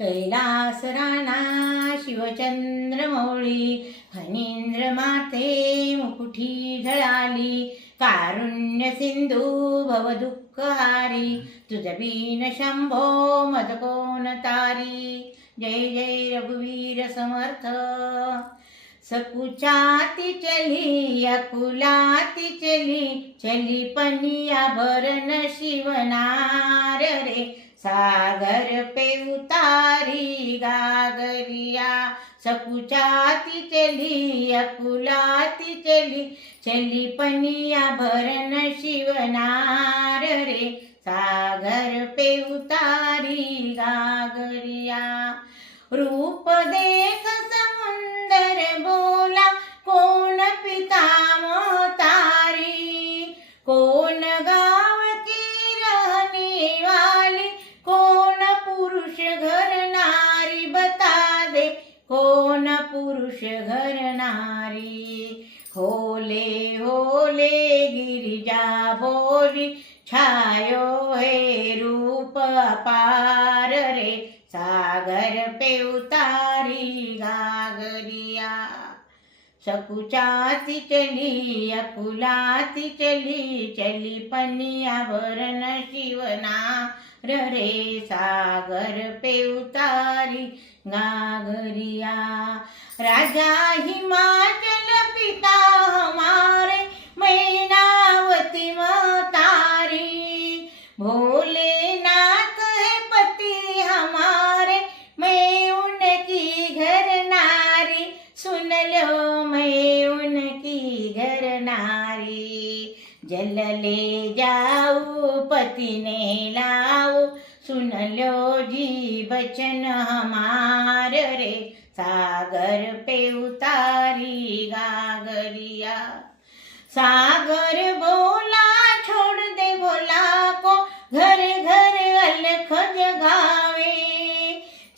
कैलास राणा शिवचंद्र मौळी फणींद्र माते मुकुठी झळाली कारुण्य सिंधू भव दुःखहारी तुझ बिन शंभो मज कोण तारी। जय जय रघुवीर समर्थ। सकुचाती चली अकुलाती चली चली पनिया भरन शिवनार रे सागर पे उतारी गागरिया। सकुचाती चली अकुलाती चली चली पनिया भरन शिवनार रे सागर पे उतारी गागरिया। रूप देख समुंदर बोला कौन पिता मोतारी कौन गाँव की रहने वाली कौन पुरुष घर नारी बता दे कौन पुरुष घर नारी। होले होले गिरिजा बोली छायो है रूप अपार रे सागर पे उतारी गागरिया। सकुचाती चली अकुलाती चली चली पनिया भरन शिवनार रे सागर पे उतारी गागरिया। राजा हिमाचल पिता हमारे मैनावती मतारी भोलेनाथ है पति हमारे मैं उनकी घर नारी सुन लो मैं उनकी घर नारी। जल ले जाओ पति ने लाओ सुन लो जी बचन हमार रे सागर पे उतारी गागरिया। सागर बोला छोड़ दे भोला को घर घर अलख जगावे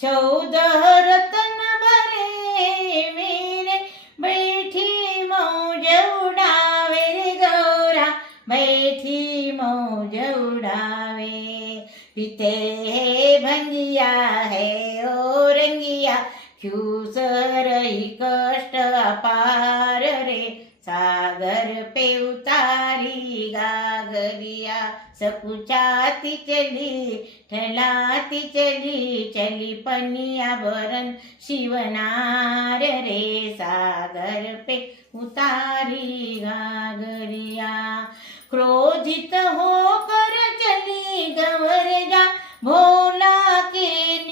14 रतन भरे मेरे बैठी मौज उड़ावे रे गौरा बैठी मौज उड़ावे। पीते है भंगिया है ओ रंगिया क्यों सरई कष्ट अपार रे सागर पे उतारी गागरिया। सकुचाती चली ठलाती चली चली पनिया भरन शिवनार रे सागर पे उतारी गागरिया। क्रोधित होकर चली गंवर जा भोला